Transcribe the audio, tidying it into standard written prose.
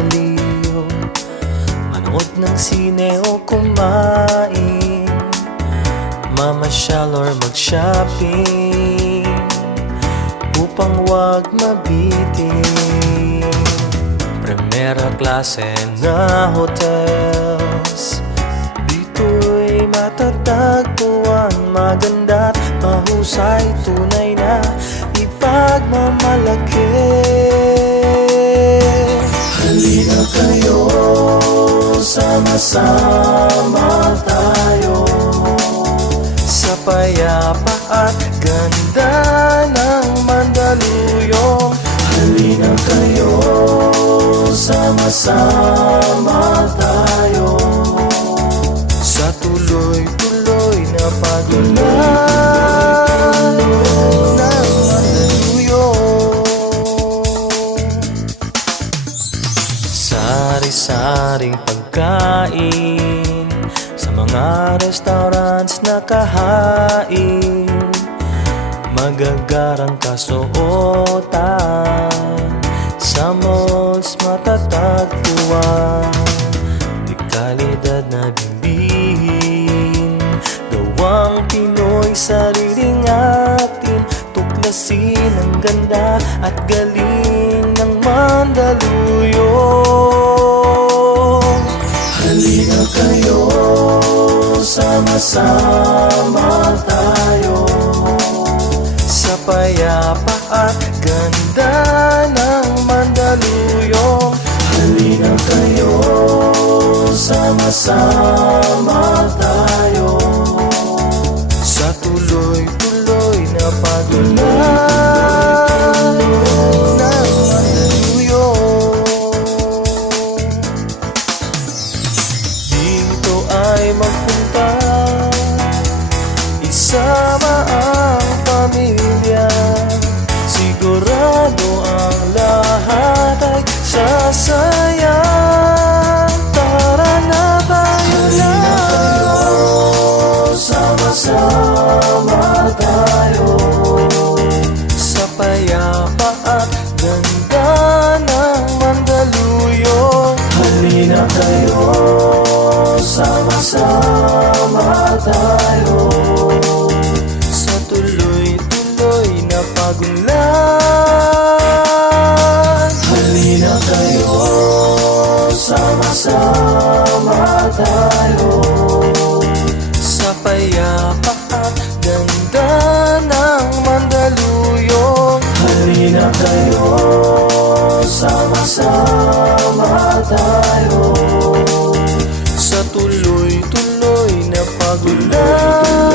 aliw, manood ng sine o kumain, mamasyal or mag-shopping, upang wag mabitin. Primera klase na hotels, dito'y matatagpuan, maganda't mahusay, tunay na ipagmamalaki. Halina kayo, sama-sama tayo, sa payapa at ganda ng Mandaluyong. Halina kayo, sama-sama tayo, sa tuloy-tuloy na pagulan ng Mandaluyong. Sari-saring pagkain, sa mga restaurants na kahain, magagarang kasuotan, sa malls matatagpuan, di kalidad na bimbihin, gawang Pinoy, sariling atin, tuklasin ang ganda at galing ng Mandaluyong. Halina kayo, sama-sama tayo, sa payapa at ganda ng Mandaluyong. Halina kayo, sama-sama tayo, sa tuloy-tuloy na pagulan ng Mandaluyong. Dito ay magpunta, isama ang pamilya, sigurado ang lahat ay sasaya. Tara na tayo na, sama-sama tayo, sa payapa at ganda ng Mandaluyong. Halina kayo, sama-sama tayo, sa tuloy-tuloy na pagulan. Halina kayo, sama-sama tayo, sa payapa at ganda ng Mandaluyong. Halina kayo, sama-sama tayo, sa tuloy-tuloy na pagulan.